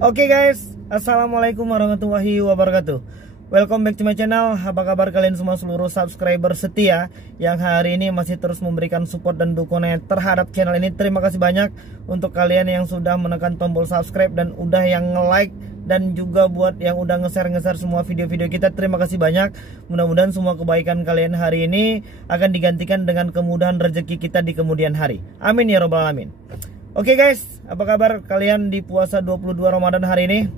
Oke guys, assalamualaikum warahmatullahi wabarakatuh. Welcome back to my channel. Apa kabar kalian semua seluruh subscriber setia yang hari ini masih terus memberikan support dan dukungan terhadap channel ini. Terima kasih banyak untuk kalian yang sudah menekan tombol subscribe dan udah yang nge-like, dan juga buat yang udah nge-share semua video-video kita. Terima kasih banyak. Mudah-mudahan semua kebaikan kalian hari ini akan digantikan dengan kemudahan rezeki kita di kemudian hari. Amin ya robbal alamin. Oke guys, apa kabar kalian di puasa 22 Ramadan hari ini?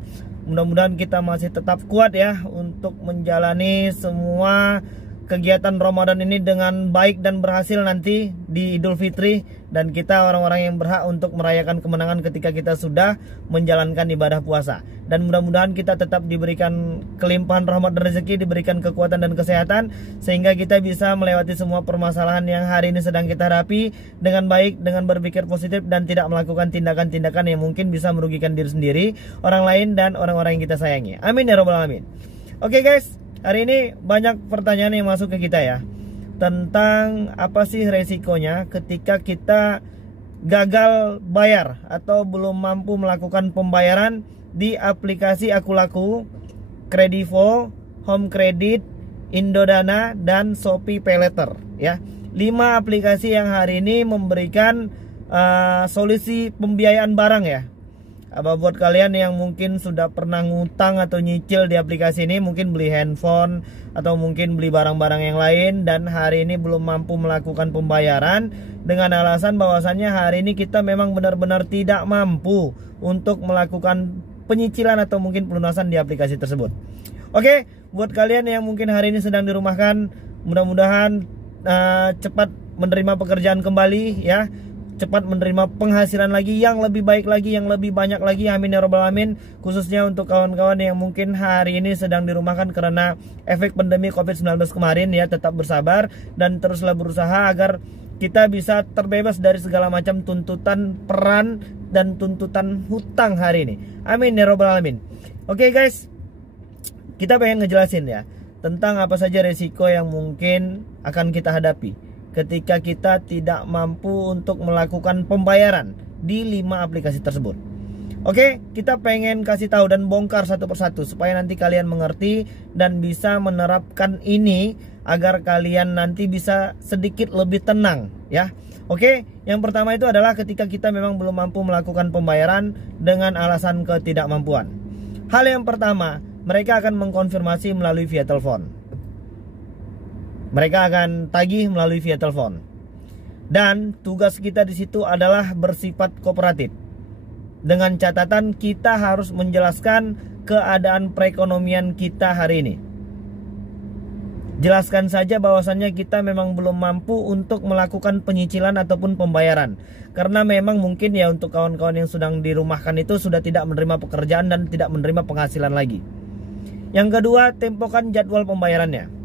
Mudah-mudahan kita masih tetap kuat ya untuk menjalani semua kegiatan Ramadan ini dengan baik dan berhasil nanti di Idul Fitri. Dan kita orang-orang yang berhak untuk merayakan kemenangan ketika kita sudah menjalankan ibadah puasa. Dan mudah-mudahan kita tetap diberikan kelimpahan rahmat dan rezeki, diberikan kekuatan dan kesehatan, sehingga kita bisa melewati semua permasalahan yang hari ini sedang kita hadapi dengan baik, dengan berpikir positif, dan tidak melakukan tindakan-tindakan yang mungkin bisa merugikan diri sendiri, orang lain, dan orang-orang yang kita sayangi. Amin ya robbal alamin. Oke guys, hari ini banyak pertanyaan yang masuk ke kita ya, tentang apa sih resikonya ketika kita gagal bayar atau belum mampu melakukan pembayaran di aplikasi Aku Laku, Kredivo, Home Credit, Indodana, dan Shopee Paylater ya. 5 aplikasi yang hari ini memberikan solusi pembiayaan barang ya. Apa buat kalian yang mungkin sudah pernah ngutang atau nyicil di aplikasi ini, mungkin beli handphone atau mungkin beli barang-barang yang lain, dan hari ini belum mampu melakukan pembayaran dengan alasan bahwasannya hari ini kita memang benar-benar tidak mampu untuk melakukan penyicilan atau mungkin pelunasan di aplikasi tersebut. Oke, buat kalian yang mungkin hari ini sedang dirumahkan, mudah-mudahan cepat menerima pekerjaan kembali ya, cepat menerima penghasilan lagi yang lebih baik lagi, yang lebih banyak lagi. Amin ya robbal alamin. Khususnya untuk kawan-kawan yang mungkin hari ini sedang dirumahkan karena efek pandemi COVID-19 kemarin ya, tetap bersabar dan teruslah berusaha agar kita bisa terbebas dari segala macam tuntutan peran dan tuntutan hutang hari ini. Amin ya robbal alamin. Oke guys, kita pengen ngejelasin ya tentang apa saja resiko yang mungkin akan kita hadapi ketika kita tidak mampu untuk melakukan pembayaran di 5 aplikasi tersebut. Oke, kita pengen kasih tahu dan bongkar satu persatu supaya nanti kalian mengerti dan bisa menerapkan ini agar kalian nanti bisa sedikit lebih tenang ya. Oke, yang pertama itu adalah ketika kita memang belum mampu melakukan pembayaran dengan alasan ketidakmampuan. Hal yang pertama, mereka akan mengkonfirmasi melalui via telepon. Mereka akan tagih melalui via telepon. Dan tugas kita di situ adalah bersifat kooperatif. Dengan catatan kita harus menjelaskan keadaan perekonomian kita hari ini. Jelaskan saja bahwasannya kita memang belum mampu untuk melakukan penyicilan ataupun pembayaran. Karena memang mungkin ya untuk kawan-kawan yang sedang dirumahkan itu sudah tidak menerima pekerjaan dan tidak menerima penghasilan lagi. Yang kedua, tempokan jadwal pembayarannya.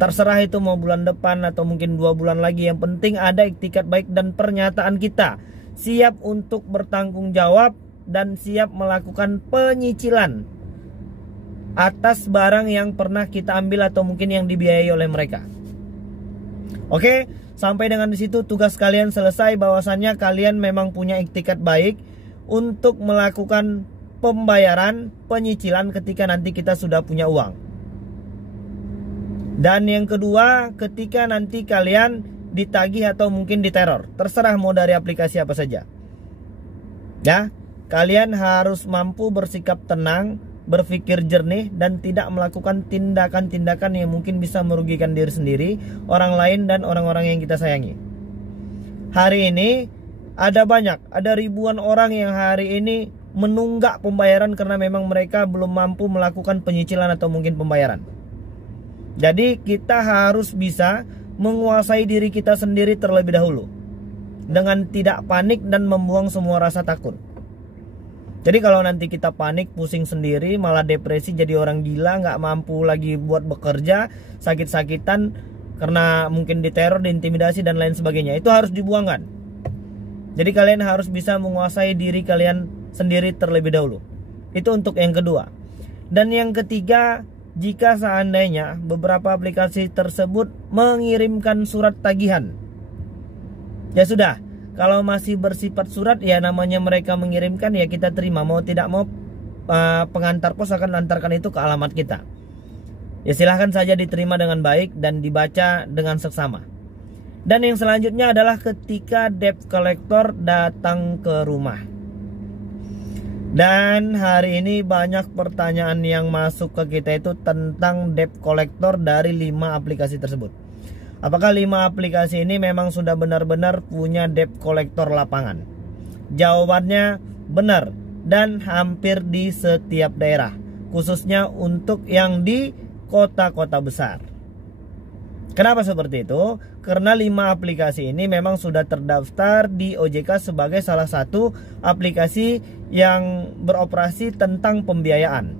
Terserah itu mau bulan depan atau mungkin 2 bulan lagi. Yang penting ada iktikat baik dan pernyataan kita siap untuk bertanggung jawab dan siap melakukan penyicilan atas barang yang pernah kita ambil atau mungkin yang dibiayai oleh mereka. Oke, sampai dengan di situ tugas kalian selesai, bahwasannya kalian memang punya iktikat baik untuk melakukan pembayaran penyicilan ketika nanti kita sudah punya uang. Dan yang kedua, ketika nanti kalian ditagih atau mungkin diteror, terserah mau dari aplikasi apa saja ya, kalian harus mampu bersikap tenang, berpikir jernih, dan tidak melakukan tindakan-tindakan yang mungkin bisa merugikan diri sendiri, orang lain, dan orang-orang yang kita sayangi. Hari ini ada ribuan orang yang hari ini menunggak pembayaran karena memang mereka belum mampu melakukan penyicilan atau mungkin pembayaran. Jadi kita harus bisa menguasai diri kita sendiri terlebih dahulu, dengan tidak panik dan membuang semua rasa takut. Jadi kalau nanti kita panik, pusing sendiri, malah depresi, jadi orang gila, nggak mampu lagi buat bekerja, sakit-sakitan karena mungkin diteror, diintimidasi, dan lain sebagainya, itu harus dibuangkan. Jadi kalian harus bisa menguasai diri kalian sendiri terlebih dahulu. Itu untuk yang kedua. Dan yang ketiga, jika seandainya beberapa aplikasi tersebut mengirimkan surat tagihan, ya sudah, Kalau masih bersifat surat, ya namanya mereka mengirimkan, ya kita terima. Mau tidak mau pengantar pos akan antarkan itu ke alamat kita. Ya silahkan saja diterima dengan baik dan dibaca dengan seksama. Dan yang selanjutnya adalah ketika debt collector datang ke rumah. Dan hari ini banyak pertanyaan yang masuk ke kita itu tentang debt collector dari 5 aplikasi tersebut. Apakah 5 aplikasi ini memang sudah benar-benar punya debt collector lapangan? Jawabannya benar, dan hampir di setiap daerah, khususnya untuk yang di kota-kota besar. Kenapa seperti itu? Karena 5 aplikasi ini memang sudah terdaftar di OJK sebagai salah satu aplikasi yang beroperasi tentang pembiayaan.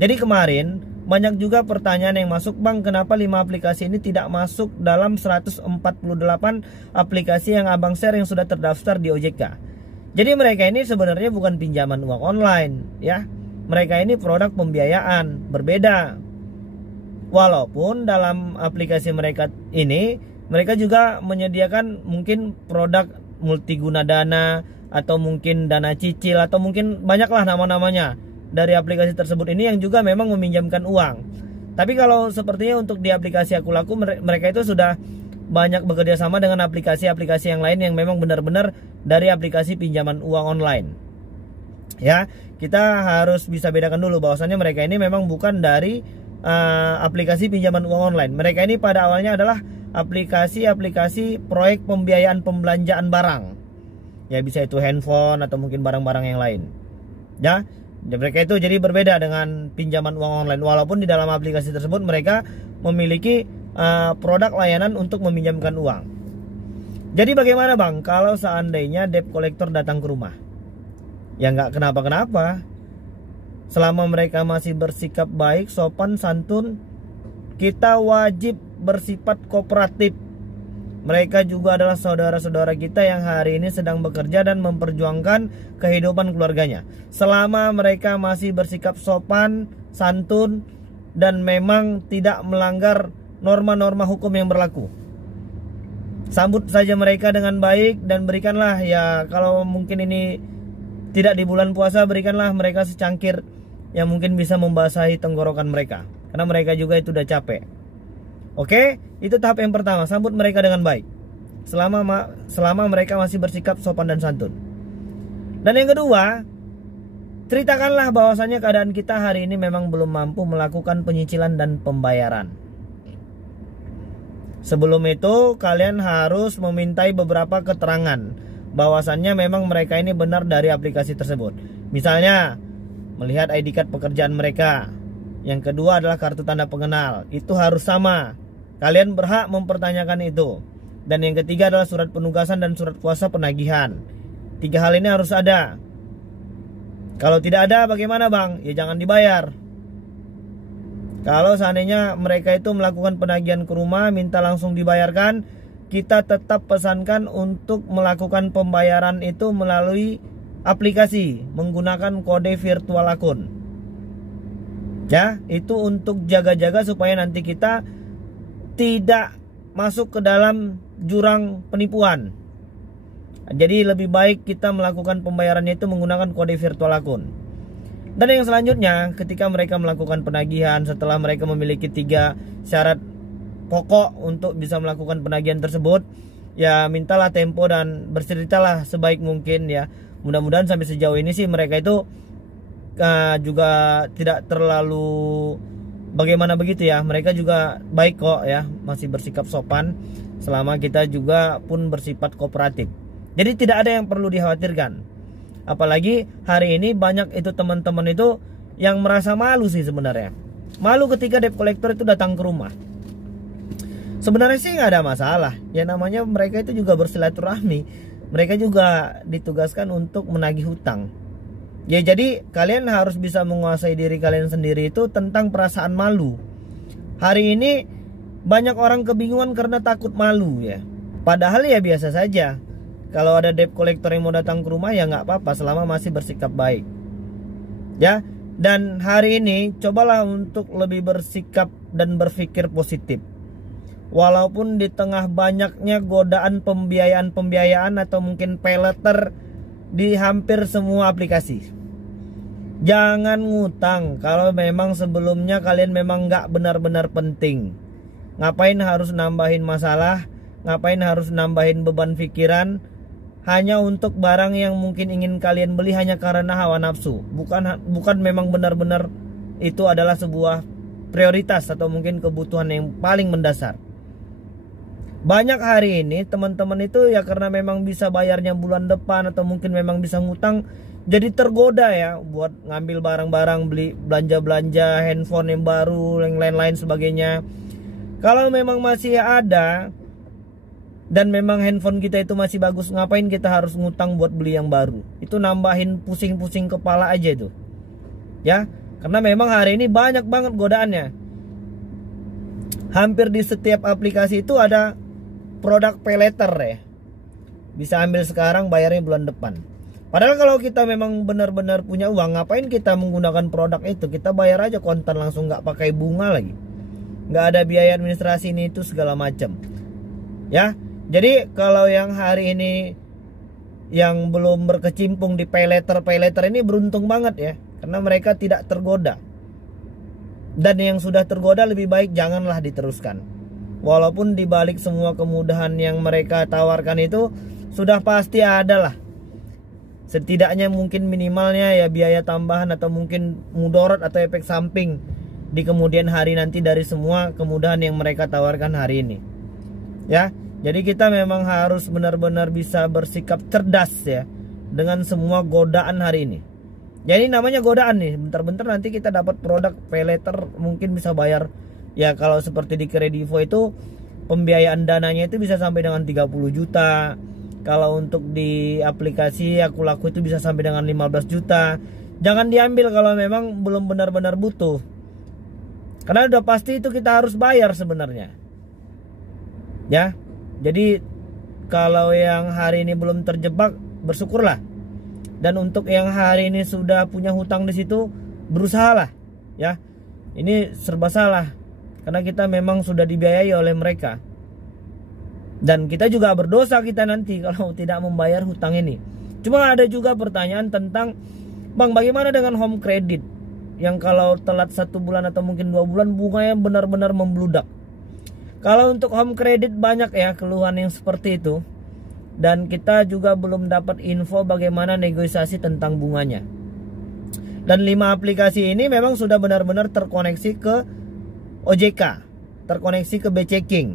Jadi kemarin banyak juga pertanyaan yang masuk, Bang, kenapa 5 aplikasi ini tidak masuk dalam 148 aplikasi yang Abang share yang sudah terdaftar di OJK. Jadi mereka ini sebenarnya bukan pinjaman uang online, ya. Mereka ini produk pembiayaan, berbeda. Walaupun dalam aplikasi mereka ini, mereka juga menyediakan mungkin produk multiguna dana, atau mungkin dana cicil, atau mungkin banyaklah nama-namanya dari aplikasi tersebut ini yang juga memang meminjamkan uang. Tapi kalau sepertinya untuk di aplikasi Aku Laku, mereka itu sudah banyak bekerja sama dengan aplikasi-aplikasi yang lain yang memang benar-benar dari aplikasi pinjaman uang online. Ya, kita harus bisa bedakan dulu bahwasannya mereka ini memang bukan dari aplikasi pinjaman uang online. Mereka ini pada awalnya adalah aplikasi-aplikasi proyek pembiayaan pembelanjaan barang. Ya, bisa itu handphone atau mungkin barang-barang yang lain. Ya, mereka itu jadi berbeda dengan pinjaman uang online. Walaupun di dalam aplikasi tersebut mereka memiliki produk layanan untuk meminjamkan uang. Jadi bagaimana, Bang, kalau seandainya debt collector datang ke rumah? Ya nggak kenapa-kenapa. Selama mereka masih bersikap baik, sopan, santun, kita wajib bersifat kooperatif. Mereka juga adalah saudara-saudara kita yang hari ini sedang bekerja dan memperjuangkan kehidupan keluarganya. Selama mereka masih bersikap sopan, santun, dan memang tidak melanggar norma-norma hukum yang berlaku, sambut saja mereka dengan baik dan berikanlah, ya kalau mungkin ini tidak di bulan puasa, berikanlah mereka secangkir yang mungkin bisa membasahi tenggorokan mereka, karena mereka juga itu udah capek. Oke, itu tahap yang pertama, sambut mereka dengan baik selama mereka masih bersikap sopan dan santun. Dan yang kedua, ceritakanlah bahwasannya keadaan kita hari ini memang belum mampu melakukan penyicilan dan pembayaran. Sebelum itu kalian harus memintai beberapa keterangan bahwasannya memang mereka ini benar dari aplikasi tersebut. Misalnya melihat ID card pekerjaan mereka. Yang kedua adalah kartu tanda pengenal. Itu harus sama. Kalian berhak mempertanyakan itu. Dan yang ketiga adalah surat penugasan dan surat kuasa penagihan. 3 hal ini harus ada. Kalau tidak ada bagaimana, Bang? Ya jangan dibayar. Kalau seandainya mereka itu melakukan penagihan ke rumah, minta langsung dibayarkan, kita tetap pesankan untuk melakukan pembayaran itu melalui aplikasi menggunakan kode virtual akun. Ya, itu untuk jaga-jaga supaya nanti kita tidak masuk ke dalam jurang penipuan. Jadi lebih baik kita melakukan pembayarannya itu menggunakan kode virtual akun. Dan yang selanjutnya, ketika mereka melakukan penagihan, setelah mereka memiliki 3 syarat pokok untuk bisa melakukan penagihan tersebut, ya mintalah tempo dan berceritalah sebaik mungkin ya. Mudah-mudahan sampai sejauh ini sih mereka itu juga tidak terlalu bagaimana begitu ya. Mereka juga baik kok ya, masih bersikap sopan selama kita juga pun bersifat kooperatif. Jadi tidak ada yang perlu dikhawatirkan. Apalagi hari ini banyak itu teman-teman itu yang merasa malu sih sebenarnya. Malu ketika debt collector itu datang ke rumah. Sebenarnya sih nggak ada masalah. Ya namanya mereka itu juga bersilaturahmi. Mereka juga ditugaskan untuk menagih hutang. Ya jadi kalian harus bisa menguasai diri kalian sendiri itu tentang perasaan malu. Hari ini banyak orang kebingungan karena takut malu ya. Padahal ya biasa saja. Kalau ada debt collector yang mau datang ke rumah ya nggak apa-apa selama masih bersikap baik. Ya, dan hari ini cobalah untuk lebih bersikap dan berpikir positif. Walaupun di tengah banyaknya godaan pembiayaan atau mungkin pay letter di hampir semua aplikasi. Jangan ngutang kalau memang sebelumnya kalian memang nggak benar-benar penting. Ngapain harus nambahin masalah, ngapain harus nambahin beban pikiran hanya untuk barang yang mungkin ingin kalian beli hanya karena hawa nafsu. Bukan memang benar-benar itu adalah sebuah prioritas atau mungkin kebutuhan yang paling mendasar. Banyak hari ini teman-teman itu ya karena memang bisa bayarnya bulan depan atau mungkin memang bisa ngutang, jadi tergoda ya buat ngambil barang-barang, beli belanja-belanja, handphone yang baru, yang lain-lain sebagainya. Kalau memang masih ada dan memang handphone kita itu masih bagus, ngapain kita harus ngutang buat beli yang baru? Itu nambahin pusing-pusing kepala aja itu. Ya, karena memang hari ini banyak banget godaannya. Hampir di setiap aplikasi itu ada produk pay letter ya. Bisa ambil sekarang, bayarnya bulan depan. Padahal kalau kita memang benar-benar punya uang, ngapain kita menggunakan produk itu? Kita bayar aja kontan langsung, nggak pakai bunga lagi, nggak ada biaya administrasi ini itu segala macam. Ya, jadi kalau yang hari ini yang belum berkecimpung di pay letter ini beruntung banget ya, karena mereka tidak tergoda. Dan yang sudah tergoda lebih baik janganlah diteruskan. Walaupun dibalik semua kemudahan yang mereka tawarkan itu sudah pasti ada lah, setidaknya mungkin minimalnya ya biaya tambahan atau mungkin mudarat atau efek samping di kemudian hari nanti dari semua kemudahan yang mereka tawarkan hari ini. Ya, jadi kita memang harus benar-benar bisa bersikap cerdas ya dengan semua godaan hari ini. Jadi namanya godaan nih, bentar-bentar nanti kita dapat produk pay letter mungkin bisa bayar. Ya kalau seperti di Kredivo itu pembiayaan dananya itu bisa sampai dengan 30 juta. Kalau untuk di aplikasi Aku Laku itu bisa sampai dengan 15 juta. Jangan diambil kalau memang belum benar-benar butuh. Karena udah pasti itu kita harus bayar sebenarnya. Ya. Jadi kalau yang hari ini belum terjebak, bersyukurlah. Dan untuk yang hari ini sudah punya hutang di situ, berusahalah ya. Ini serba salah. Karena kita memang sudah dibiayai oleh mereka. Dan kita juga berdosa kita nanti kalau tidak membayar hutang ini. Cuma ada juga pertanyaan tentang, Bang, bagaimana dengan home credit? Yang kalau telat 1 bulan atau mungkin 2 bulan bunganya benar-benar membludak. Kalau untuk home credit banyak ya keluhan yang seperti itu. Dan kita juga belum dapat info bagaimana negosiasi tentang bunganya. Dan 5 aplikasi ini memang sudah benar-benar terkoneksi ke OJK, terkoneksi ke BCaking.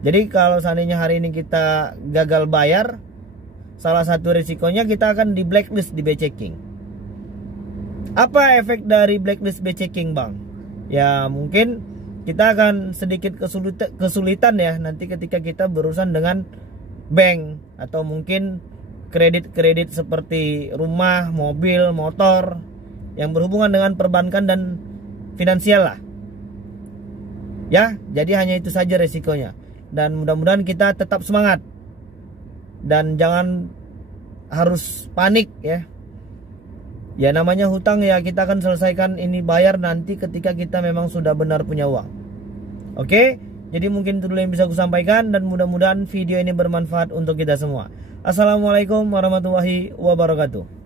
Jadi kalau seandainya hari ini kita gagal bayar, salah satu risikonya kita akan di blacklist di BCaking. Apa efek dari blacklist BCaking, Bang? Ya mungkin kita akan sedikit kesulitan ya nanti ketika kita berurusan dengan bank atau mungkin kredit-kredit seperti rumah, mobil, motor yang berhubungan dengan perbankan dan finansial lah. Ya, jadi hanya itu saja resikonya. Dan mudah-mudahan kita tetap semangat. Dan jangan harus panik ya. Ya namanya hutang ya, kita akan selesaikan ini bayar nanti ketika kita memang sudah benar punya uang. Oke, jadi mungkin itu dulu yang bisa aku sampaikan. Dan mudah-mudahan video ini bermanfaat untuk kita semua. Assalamualaikum warahmatullahi wabarakatuh.